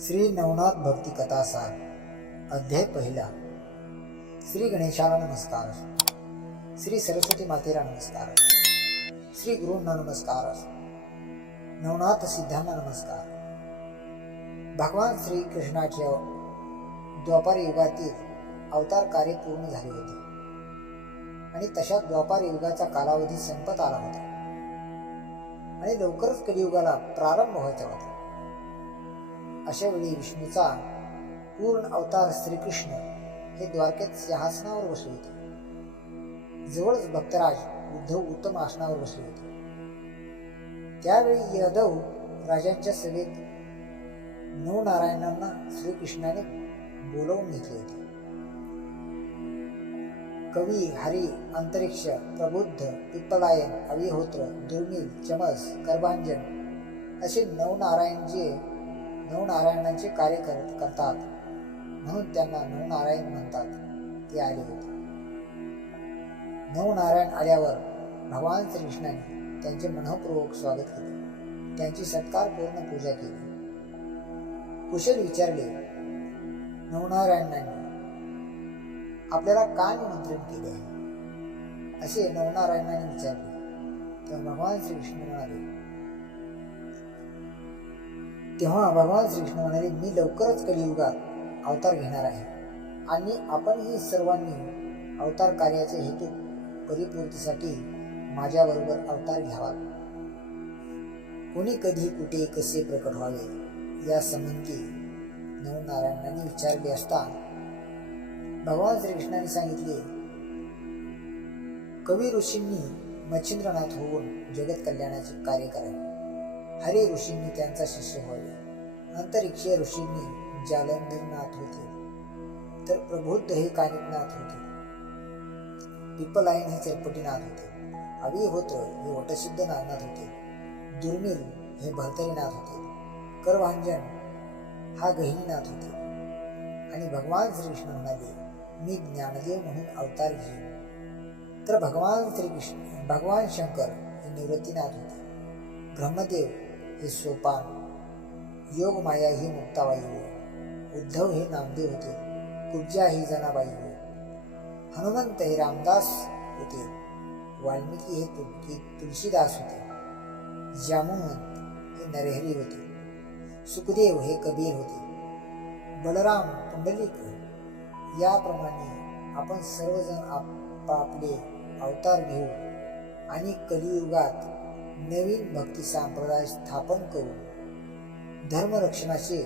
श्री नवनाथ भक्ती कथासार अध्याय पहिला. श्री गणेशाला नमस्कार. श्री सरस्वती मातेला नमस्कार. श्री गुरूंना नमस्कार. नवनाथ सिद्धांना नमस्कार. भगवान श्री कृष्णाच्या द्वापार युगातील अवतार कार्य पूर्ण झाले होते. आणि तशा द्वापार युगाचा कालावधी संपत आला होता. आणि लवकरच कलियुगाला प्रारंभ व्हायचा होता. अशा वेळी विष्णूचा पूर्ण अवतार श्रीकृष्ण हे द्वारकेत सिंहासनावर बसले होते. जवळच भक्तराज उद्धव उत्तम आसनावर बसले होते. त्यावेळी यादव राजांच्या सभेत नवनारायणांना श्रीकृष्णाने बोलवून घेतले होते. कवी हरी अंतरिक्ष प्रबुद्ध पिप्पलायन अविहोत्र दुर्मिळ चमस कर्भांजन असे नवनारायणजी नवनारायणांचे कार्य करत करतात. म्हणून त्यांना नवनारायण म्हणतात. ते आले होते. नवनारायण आल्यावर भगवान श्रीकृष्णाने त्यांचे मनःपूर्वक स्वागत केले. त्यांची सत्कारपूर्ण पूजा केली. कुशल विचारले नवनारायणांनी आपल्याला काय निमंत्रण केले आहे? असे नवनारायणाने विचारले. तेव्हा भगवान श्रीकृष्ण म्हणाले तेव्हा भगवान श्रीकृष्ण म्हणाले मी लवकरच कलियुगात अवतार घेणार आहे आणि आपणही सर्वांनी अवतार कार्याचे हेतू परिपूर्तीसाठी माझ्याबरोबर अवतार घ्यावा कोणी कधी कुठे कसे प्रकट व्हावे या संबंधी नवनारायणांनी विचारले असता भगवान श्रीकृष्णाने सांगितले कवी ऋषींनी मच्छिंद्रनाथ होऊन जगत कल्याणाचे कार्य करावे. हरे ऋषींनी त्यांचा शिष्य व्हावे. अंतरिक्षीय ऋषींनी जालंधरनाथ होते. तर प्रबुद्ध हे कानिकनाथ होते. पिप्पलायन हे चरपटीनाथ होते. अविहोत्र हे वटसिद्ध नाथनाथ होते. दुर्मिळ हे भरतरीनाथ होते. करभांजन हा गहिनीनाथ होते. आणि भगवान श्रीकृष्ण म्हणाले मी ज्ञानदेव म्हणून अवतार घेईन. तर भगवान श्रीकृष्ण भगवान शंकर हे निवृत्तीनाथ होते. ब्रह्मदेव हे सोपान योगमाया ही मुक्ताबाई होय उद्धव हे नामदेव होते. कुब्जा ही जनाबाई होय हनुमंत हे रामदास होते. वाल्मिकी हे तुलकी तुलसीदास होते. जामुनवंत हे नरहरी होते. सुखदेव हे कबीर होते. बलराम पुंडलिक. याप्रमाणे आपण सर्वजण आपापले अवतार घेऊ आणि कलियुगात नवीन भक्ती संप्रदाय स्थापन करून धर्मरक्षणाचे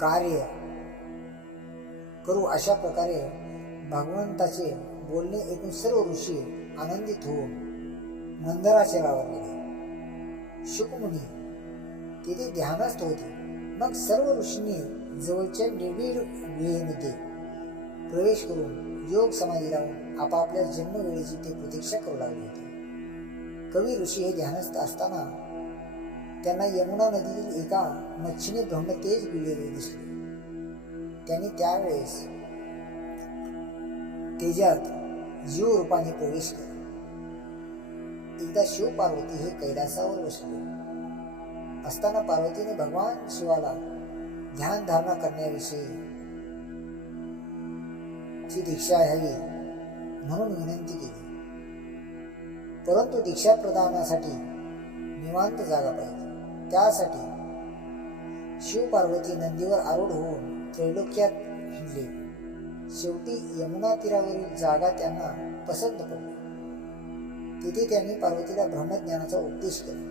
कार्य करू अशा प्रकारे भगवंताचे बोलणे ऐकून सर्व ऋषी आनंदित होऊन मंदराचरावर गेले. शुकमुनी तेथे ध्यानस्थ होते. मग सर्व ऋषींनी जवळच्या निबिड गुहेमध्ये प्रवेश करून योग समाधी लावून आपापल्या जन्मवेळेची ते प्रतीक्षा करू लागली होती. कवी ऋषी हे ध्यानस्थ असताना त्यांना यमुना नदीतील एका मच्छीने ब्रह्मतेज पिलेले दिसले. त्यांनी त्यावेळेस तेजात जीव रूपाने प्रवेश केला. एकदा शिव पार्वती हे कैलासावर बसले. असताना पार्वतीने भगवान शिवाला ध्यान धारणा करण्याविषयी ची दीक्षा घ्यावी म्हणून विनंती केली. परंतु दीक्षा प्रदानासाठी निवांत जागा पाहिजे. त्यासाठी शिव पार्वती नंदीवर आरूढ होऊन त्रैलोक्यात हिंडले. शेवटी यमुना तीरावरील जागा त्यांना पसंत पडली. तिथे त्यांनी पार्वतीला ब्रह्मज्ञानाचा उपदेश केला.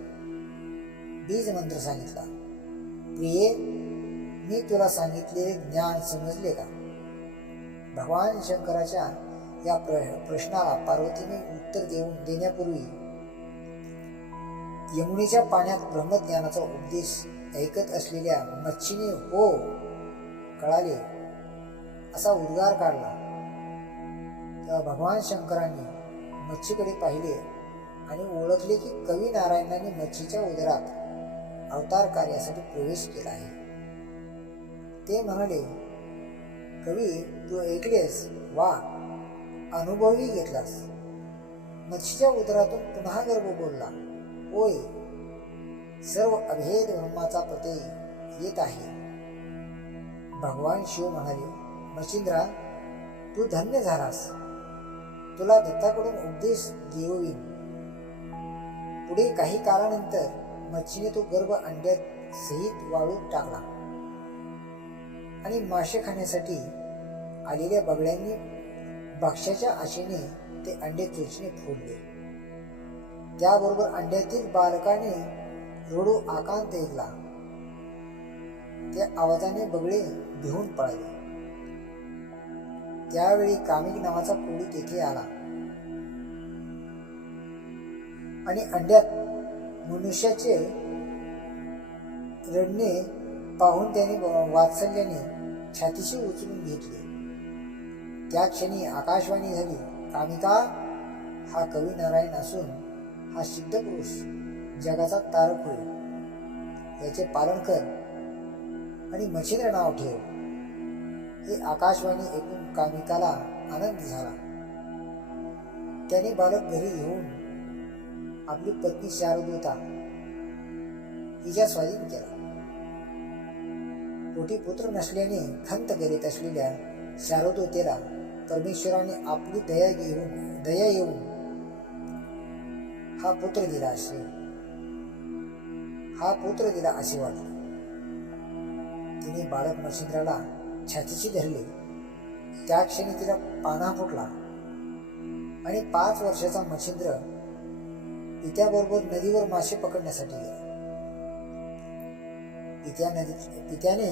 बीज मंत्र सांगितला. प्रिये मी तुला सांगितलेले ज्ञान समजले का? भगवान शंकराच्या या प्र प्रश्नाला पार्वतीने उत्तर देऊन देण्यापूर्वी यमुनेच्या पाण्यात ब्रह्मज्ञानाचा उपदेश ऐकत असलेल्या मच्छीने हो कळाले असा उद्गार काढला. तेव्हा भगवान शंकरांनी मच्छीकडे पाहिले आणि ओळखले की कवी नारायणाने मच्छीच्या उदरात अवतार कार्यासाठी प्रवेश केला आहे. ते म्हणाले कवी तू ऐकलेस? वा अनुभवही घेतलास. मच्छीच्या उदरातून पुन्हा गर्भ बोलला. होय सर्व अभेद ब्रह्माचा प्रत्यय येत आहे. भगवान शिव म्हणाले मच्छिंद्रा तू धन्य झालास. तुला दत्ताकडून उपदेश देऊन पुढे काही काळानंतर मच्छीने तो गर्भ अंड्यात सहित वाळूत टाकला. आणि मासे खाण्यासाठी आलेल्या बगड्यांनी भक्ष्याच्या आशेने ते अंडे चोचीने फोडले. त्याबरोबर अंड्यातील बालकाने रोडू आकांत ऐकला त्या आवाजाने बगळे भिवून पळाले. त्यावेळी कामिक नावाचा कोळी तेथे आला. आणि अंड्यात मनुष्याचे रडणे पाहून त्याने वात्सल्याने छातीशी उचलून घेतले. त्या क्षणी आकाशवाणी झाली कामिका हा कवी नारायण असून हा सिद्ध पुरुष जगाचा तारक होईल याचे पालन कर आणि मच्छिंद्र नाव ठेव. हे आकाशवाणी ऐकून कामिकाला आनंद झाला. त्याने बालक घरी घेऊन आपली पत्नी शारदूता हिच्या स्वाधीन केला. पोटी पुत्र नसल्याने खंत करीत असलेल्या शारदोतेला परमेश्वराने आपली दया घेऊन दया येऊन हा पुत्र दिला असे हा पुत्र दिला असे वाटले तिने बाळक मच्छिंद्राला छातीशी धरले. त्या क्षणी तिला पाना फुटला. आणि पाच वर्षाचा मच्छिंद्र पित्याबरोबर नदीवर मासे पकडण्यासाठी गेला. पित्या नदी पित्याने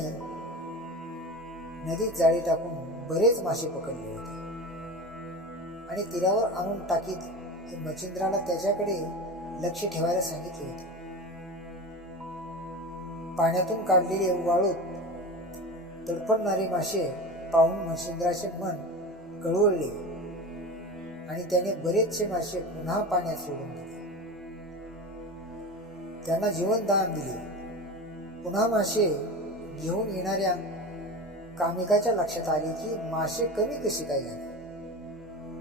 नदीत जाळी टाकून बरेच मासे पकडले होते. आणि तीरावर आणून टाकीत मच्छिंद्राला त्याच्याकडे लक्ष ठेवायला सांगितले होते. पाण्यातून काढलेले वाळूत तडफडणारे मासे पाहून मच्छिंद्राचे मन कळवळले आणि त्याने बरेचसे मासे पुन्हा पाण्यात सोडून दिले. त्यांना जीवनदान दिले. पुन्हा मासे घेऊन येणाऱ्या कामिकाच्या लक्षात आले की मासे कमी कशी काय झाले?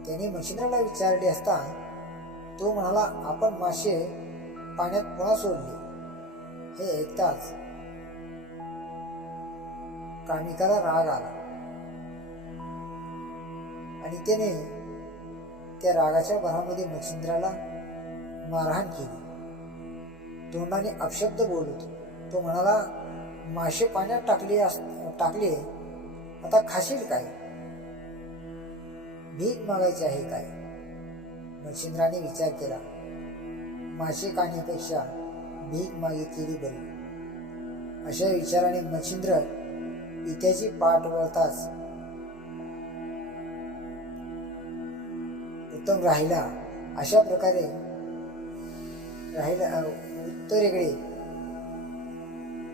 त्याने मच्छिंद्राला विचारले असता तो म्हणाला आपण मासे पाण्यात पुन्हा सोडले. हे ऐकताच कामिकाला राग आला आणि त्याने त्या रागाच्या भरामध्ये मच्छिंद्राला मारहाण केली. तोंडाने अपशब्द बोलत तो म्हणाला मासे पाण्यात टाकले अस टाकले आता खाशील काय? भीक मागायची आहे काय? मच्छिंद्राने विचार केला. मासे खाण्यापेक्षा भीक मागितलेली बरी. अशा विचाराने मच्छिंद्र पित्याची पाठ वळताच उत्तम राहिला. अशा प्रकारे राहिला उत्तरेकडे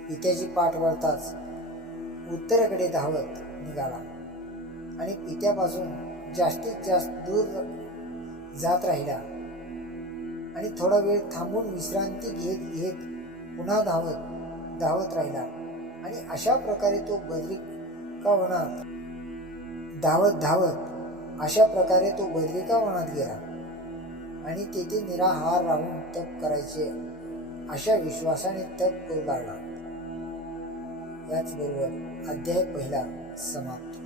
पित्याची पाठ वळताच उत्तरेकडे धावत निघाला. आणि पित्यापासून जास्तीत जास्त दूर जात राहिला. आणि थोडा वेळ थांबून विश्रांती घेत घेत पुन्हा धावत धावत राहिला. आणि अशा प्रकारे तो बद्रिका वनात धावत धावत अशा प्रकारे तो बद्रिका वनात गेला. आणि तेथे निराहार राहून तप करायचे अशा विश्वासाने तप करू लागला. याचबरोबर अध्याय पहिला समाप्त.